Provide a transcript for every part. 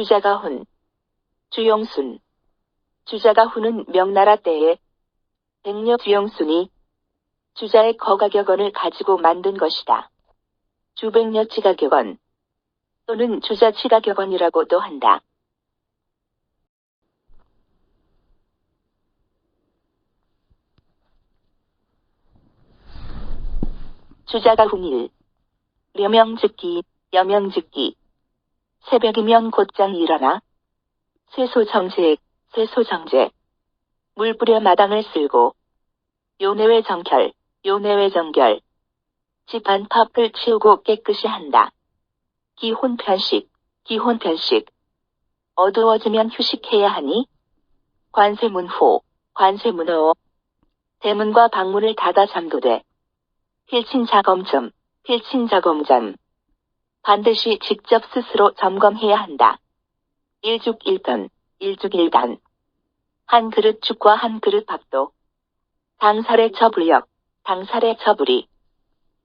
주자가 훈, 주영순. 주자가 훈은 명나라 때에 백려 주영순이 주자의 거가격언을 가지고 만든 것이다. 주백려 치가격언 또는 주자 치가격언이라고도 한다. 주자가 훈일. 려명즉기, 여명즉기. 새벽이면 곧장 일어나. 쇠소정제, 쇠소정제. 물 뿌려 마당을 쓸고. 요내외 정결, 요내외 정결. 집 안팎을 치우고 깨끗이 한다. 기혼편식, 기혼편식. 어두워지면 휴식해야 하니. 관세문호, 관세문호. 대문과 방문을 닫아 잠도되. 필친자검점, 필친자검점. 반드시 직접 스스로 점검해야 한다. 일죽일단, 일죽일단. 한 그릇 죽과 한 그릇 밥도. 당살의 처불력, 당살의 처불이.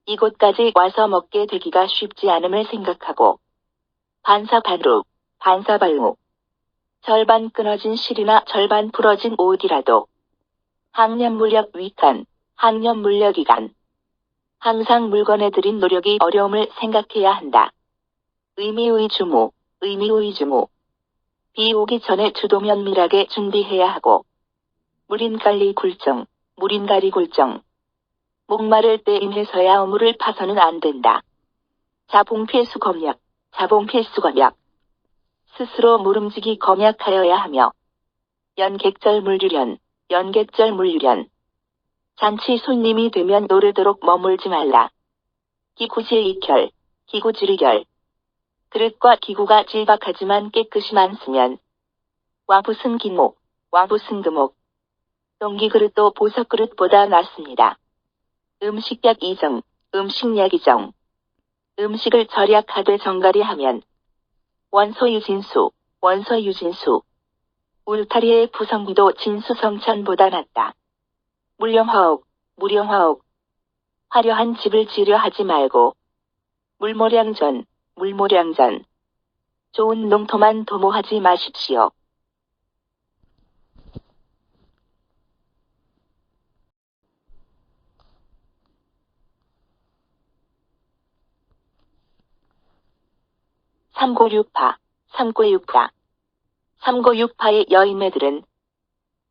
이곳까지 와서 먹게 되기가 쉽지 않음을 생각하고. 반사반룩, 반사발목. 절반 끊어진 실이나 절반 부러진 옷이라도. 학년물력 위간, 학년물력 이간. 항상 물건에 들인 노력이 어려움을 생각해야 한다. 의미의 주무, 의미의 주무. 비 오기 전에 주도면밀하게 준비해야 하고. 물인갈리 굴정, 물인갈리 굴정. 목마를 때 임해서야 어물을 파서는 안 된다. 자봉필수 검약, 자봉필수 검약. 스스로 물음직이 검약하여야 하며. 연객절 물유련, 연객절 물유련. 잔치 손님이 되면 노르도록 머물지 말라. 기구질이결, 기구질이결. 그릇과 기구가 질박하지만 깨끗이만 쓰면. 왕부승 기목, 왕부승 금목. 동기그릇도 보석그릇보다 낫습니다. 음식약 이정, 음식약 이정. 음식을 절약하되 정갈이하면. 원소유진수, 원소유진수. 울타리의 부성비도 진수성찬보다 낫다. 물령화옥, 무령화옥. 화려한 집을 지으려 하지 말고. 물모량전, 물모량전. 좋은 농토만 도모하지 마십시오. 삼고육파, 삼고육파. 삼고육파의 여인매들은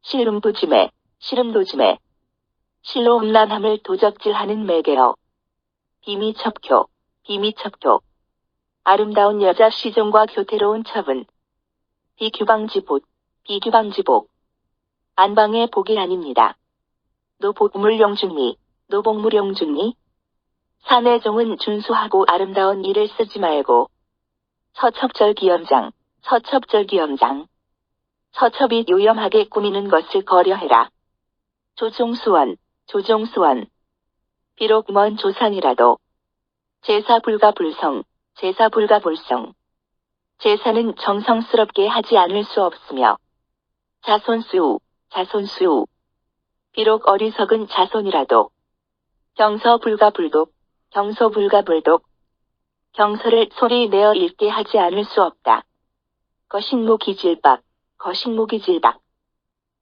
실음도짐에, 실음도짐에. 실로 음란함을 도적질하는 매개어. 비미첩교, 비미첩교. 아름다운 여자 시종과 교태로운 첩은 비규방지복, 비규방지복. 안방의 복이 아닙니다. 노복물용중리, 노복물용중리. 사내종은 준수하고 아름다운 일을 쓰지 말고. 서첩절기염장, 서첩절기염장. 서첩이 요염하게 꾸미는 것을 거려해라. 조종수원, 조종수원. 비록 먼 조상이라도. 제사불가불성, 제사불가불성. 제사는 정성스럽게 하지 않을 수 없으며. 자손수우, 자손수우. 비록 어리석은 자손이라도. 경서불가불독, 경서불가불독. 경서를 소리 내어 읽게 하지 않을 수 없다. 거신무기질박, 거신무기질박.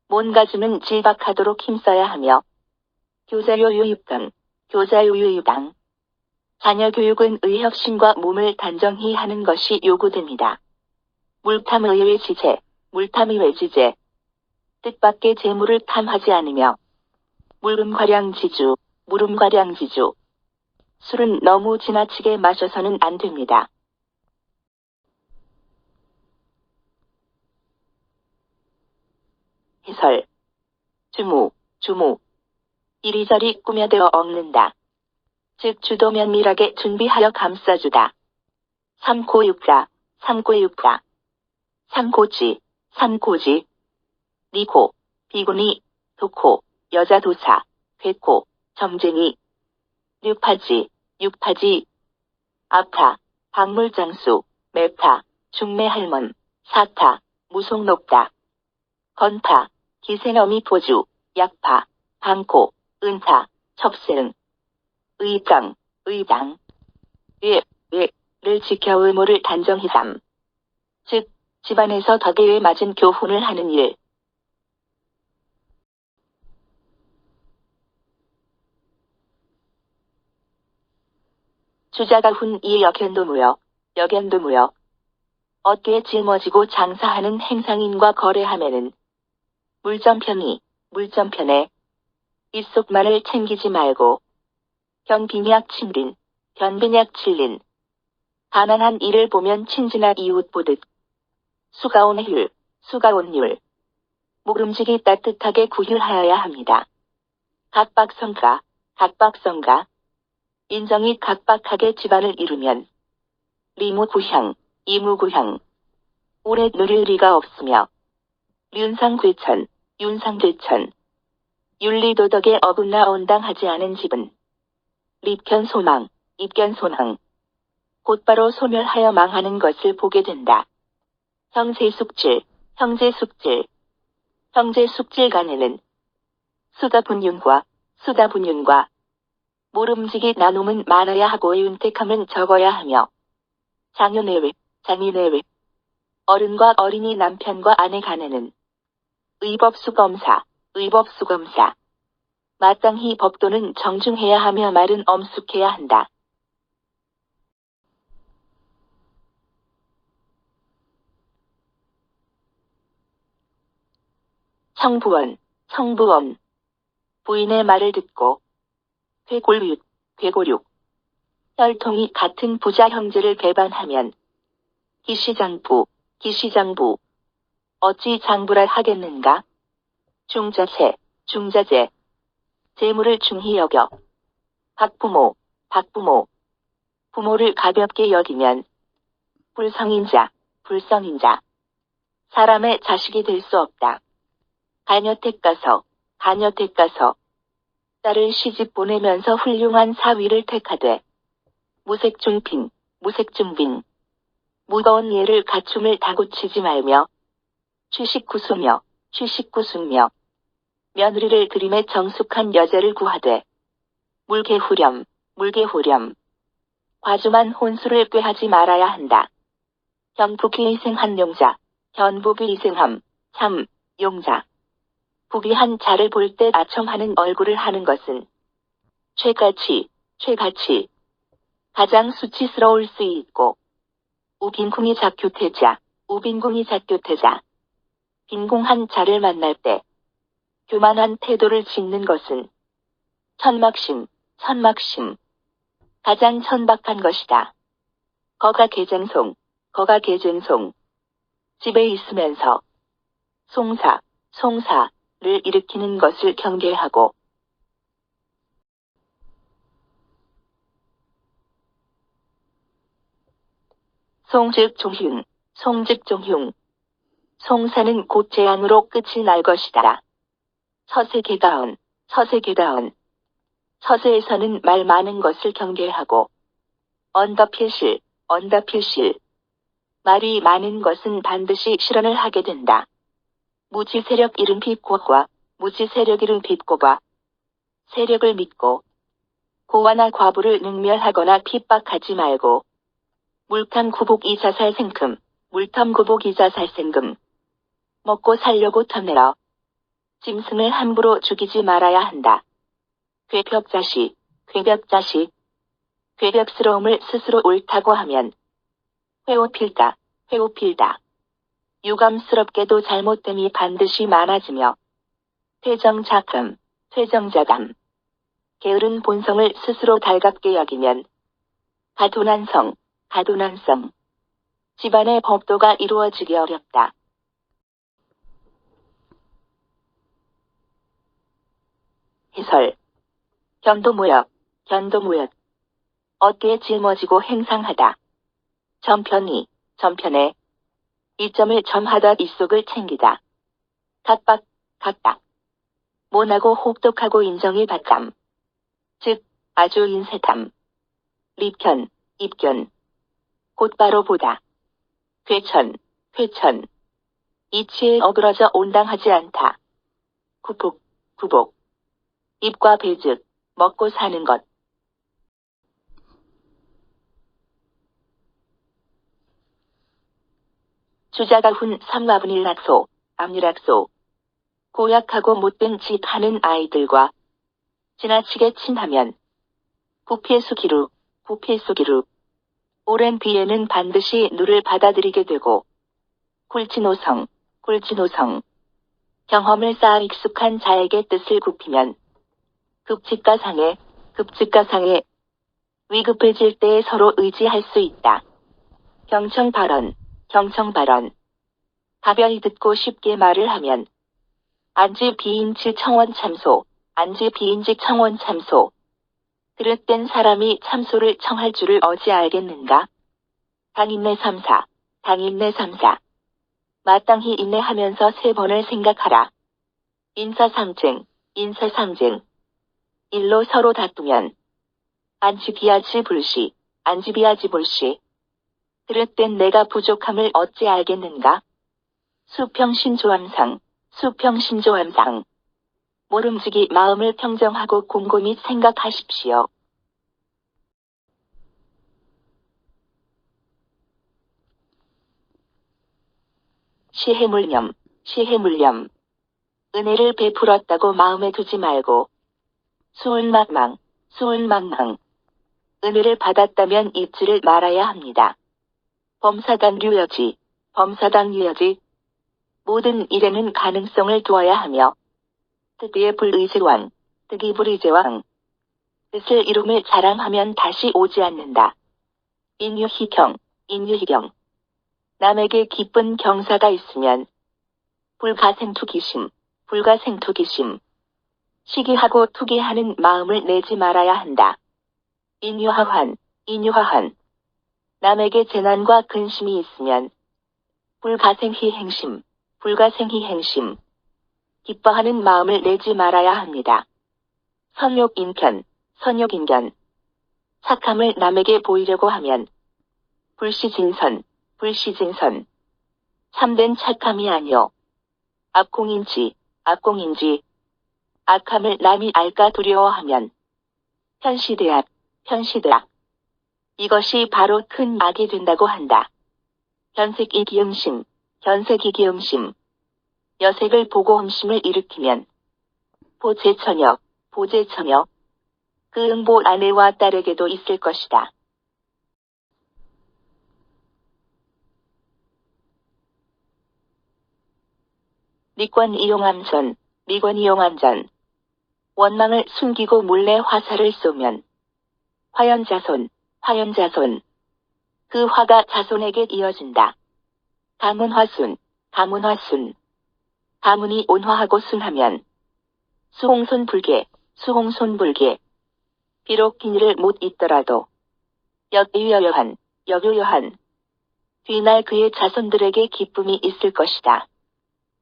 몸가짐은 질박하도록 힘써야 하며. 교자요유입당, 교자요유입당. 자녀 교육은 의협심과 몸을 단정히 하는 것이 요구됩니다. 물탐의외 지제, 물탐의외 지제. 뜻밖의 재물을 탐하지 않으며. 물음과량지주, 물음과량지주. 술은 너무 지나치게 마셔서는 안 됩니다. 해설. 주무, 주무. 이리저리 꾸며대어 엎는다. 즉 주도 면밀하게 준비하여 감싸주다. 삼고육자, 삼고육자. 삼고지, 삼고지. 니고, 비구니, 도코, 여자도사, 괴코, 점쟁이. 육파지, 육파지. 악타, 박물장수, 매타, 중매할멈, 사타, 무속녹다. 건타, 기생어미 포주, 약파, 방코, 은타, 첩세응. 의장, 의당. 를 지켜 의무를 단정히 삼. 즉, 집안에서 덕에 맞은 교훈을 하는 일. 주자가훈 이 여견도 무역. 어깨에 짊어지고 장사하는 행상인과 거래하면은 물점편에 입속만을 챙기지 말고 변빈약 칠린. 가난한 이를 보면 친지나 이웃 보듯 수가온율. 모금지기 따뜻하게 구휼하여야 합니다. 각박성가. 인정이 각박하게 집안을 이루면 이무구형. 오래 누릴 리가 없으며 윤상되천. 윤리도덕에 어긋나 온당하지 않은 집은 입견소망. 곧바로 소멸하여 망하는 것을 보게 된다. 형제숙질 간에는 수다분윤과 모름지기 나눔은 많아야 하고 윤택함은 적어야 하며 장인애외 어른과 어린이 남편과 아내 간에는 의법수검사 마땅히 법도는 정중해야 하며 말은 엄숙해야 한다. 청부원. 부인의 말을 듣고 괴골육. 혈통이 같은 부자 형제를 배반하면 기시장부. 어찌 장부라 하겠는가? 중자재. 재물을 중히 여겨. 박부모. 부모를 가볍게 여기면 불성인자. 사람의 자식이 될 수 없다. 가녀택 가서 딸을 시집 보내면서 훌륭한 사위를 택하되 무색중빈. 무거운 예를 갖춤을 다고치지 말며 취식구수며 며느리를 들임에 정숙한 여자를 구하되 물개후렴. 과주만 혼수를 꾀하지 말아야 한다. 견북이 이생한 용자. 참 용자. 부귀한 자를 볼 때 아첨하는 얼굴을 하는 것은 최같이 가장 수치스러울 수 있고 우빈궁이 작교태자. 빈궁한 자를 만날 때 교만한 태도를 짓는 것은 천막심. 가장 천박한 것이다. 거가 개쟁송. 집에 있으면서 송사를 일으키는 것을 경계하고 송즉종흉. 송사는 곧 재앙으로 끝이 날 것이다. 서세계다운. 서세에서는 말 많은 것을 경계하고 언더필실. 말이 많은 것은 반드시 실언을 하게 된다. 무지세력 이른 핍고과 세력을 믿고 고아나 과부를 능멸하거나 핍박하지 말고 물탐구복 이자살생금. 먹고 살려고 탐내어 짐승을 함부로 죽이지 말아야 한다. 괴벽스러움을 스스로 옳다고 하면 회오필다. 유감스럽게도 잘못됨이 반드시 많아지며 퇴정자감. 게으른 본성을 스스로 달갑게 여기면 가도난성. 집안의 법도가 이루어지기 어렵다. 해설. 견도무역. 어깨에 짊어지고 행상하다. 전편에 이점을 점하다 입속을 챙기다. 각박. 모나고 혹독하고 인정이 받담. 즉 아주 인색함. 입견. 곧바로 보다. 회천. 이치에 어그러져 온당하지 않다. 구복. 입과 배즉 먹고 사는 것. 주자가훈 삼가분일 낙소, 압류락소. 고약하고 못된 짓 하는 아이들과 지나치게 친하면 부패수기루, 부패수기루. 오랜 뒤에는 반드시 누를 받아들이게 되고 굴지노성, 굴지노성. 경험을 쌓아 익숙한 자에게 뜻을 굽히면 급직가상해, 급직가상해. 위급해질 때에 서로 의지할 수 있다. 경청발언, 경청발언. 가벼이 듣고 쉽게 말을 하면 안지 비인지 청원 참소, 안지 비인지 청원 참소. 그릇된 사람이 참소를 청할 줄을 어찌 알겠는가? 당인내 삼사, 당인내 삼사. 마땅히 인내하면서 3번을 생각하라. 인사상쟁, 인사상쟁. 일로 서로 다투면 안지비아지 불시, 안지비아지 불시. 그릇된 내가 부족함을 어찌 알겠는가? 수평신조함상, 수평신조함상. 모름지기 마음을 평정하고 곰곰이 생각하십시오. 시해물념, 시해물념. 은혜를 베풀었다고 마음에 두지 말고 수은망망, 수은망망. 은혜를 받았다면 잊지를 말아야 합니다. 범사당 유여지, 범사당 유여지. 모든 일에는 가능성을 두어야 하며 뜻의 불의제왕, 뜻이 불의제왕. 뜻을 이룸을 자랑하면 다시 오지 않는다. 인유희경, 인유희경. 남에게 기쁜 경사가 있으면 불가생투기심, 불가생투기심. 시기하고 투기하는 마음을 내지 말아야 한다. 인유하환, 인유하환. 남에게 재난과 근심이 있으면 불가생희행심, 불가생희행심. 기뻐하는 마음을 내지 말아야 합니다. 선욕인견, 선욕인견. 착함을 남에게 보이려고 하면 불시진선, 불시진선. 참된 착함이 아니요 악공인지, 악공인지. 악함을 남이 알까 두려워하면 편시대악, 편시대악. 이것이 바로 큰 악이 된다고 한다. 견색이기음심, 견색이기음심. 여색을 보고 음심을 일으키면 보제처녀, 보제처녀. 그 응보 아내와 딸에게도 있을 것이다. 미권 이용함전, 미권 이용함전. 원망을 숨기고 몰래 화살을 쏘면 화연자손, 화연자손. 그 화가 자손에게 이어진다. 가문화순, 가문화순. 가문이 온화하고 순하면 수홍손불개, 수홍손불개. 비록 기니를 못 잊더라도 역유여한, 역유여한. 뒤날 그의 자손들에게 기쁨이 있을 것이다.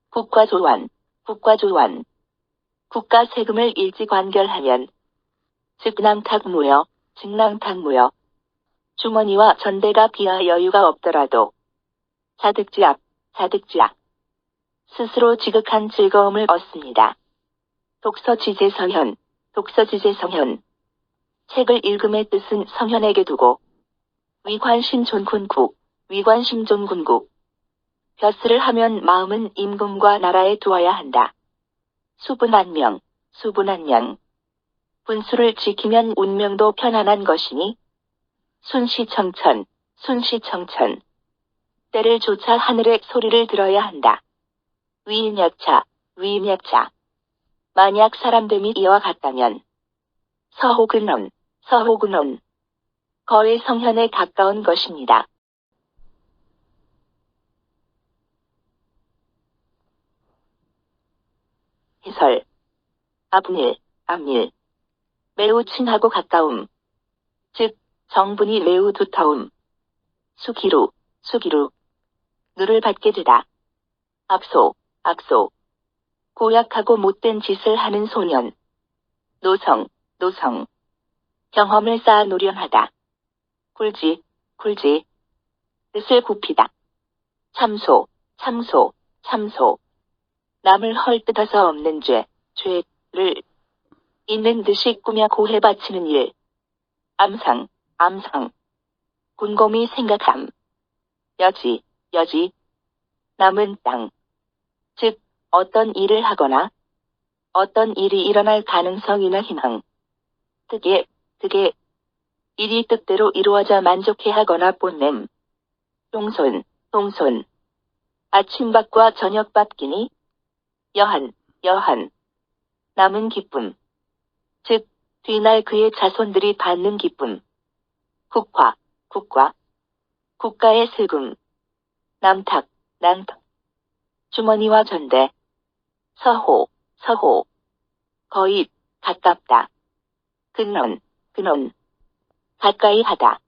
국가조환, 국가조환. 국가 세금을 일지관결하면 즉낭탁무여, 즉낭탁무여. 주머니와 전대가 비어 여유가 없더라도 자득지압, 자득지압. 스스로 지극한 즐거움을 얻습니다. 독서지제성현, 독서지제성현. 책을 읽음의 뜻은 성현에게 두고 위관심존군국, 위관심존군국. 벼슬을 하면 마음은 임금과 나라에 두어야 한다. 수분안명, 수분안명. 분수를 지키면 운명도 편안한 것이니 순시청천, 순시청천. 때를 조차 하늘의 소리를 들어야 한다. 위임약차, 위임약차. 만약 사람됨이 이와 같다면 서호근원, 서호근원. 거의 성현에 가까운 것입니다. 해설. 압밀, 압밀. 매우 친하고 가까움. 즉, 정분이 매우 두터움. 수기루, 수기루. 누를 받게 되다. 압소, 압소. 고약하고 못된 짓을 하는 소년. 노성, 노성. 경험을 쌓아 노련하다. 굴지, 굴지. 뜻을 굽히다. 참소, 참소, 참소. 남을 헐뜯어서 없는 죄, 죄를 있는 듯이 꾸며 고해 바치는 일. 암상, 암상. 곰곰이 생각함. 여지, 여지. 남은 땅. 즉, 어떤 일을 하거나 어떤 일이 일어날 가능성이나 희망. 득에, 일이 뜻대로 이루어져 만족해하거나 뽐냄. 동손, 동손. 아침밥과 저녁밥기니. 여한, 남은 기쁨. 즉, 뒤날 그의 자손들이 받는 기쁨. 국화, 국가의 슬금. 남탁, 낭탁. 주머니와 전대. 서호, 거의, 가깝다. 근원, 가까이 하다.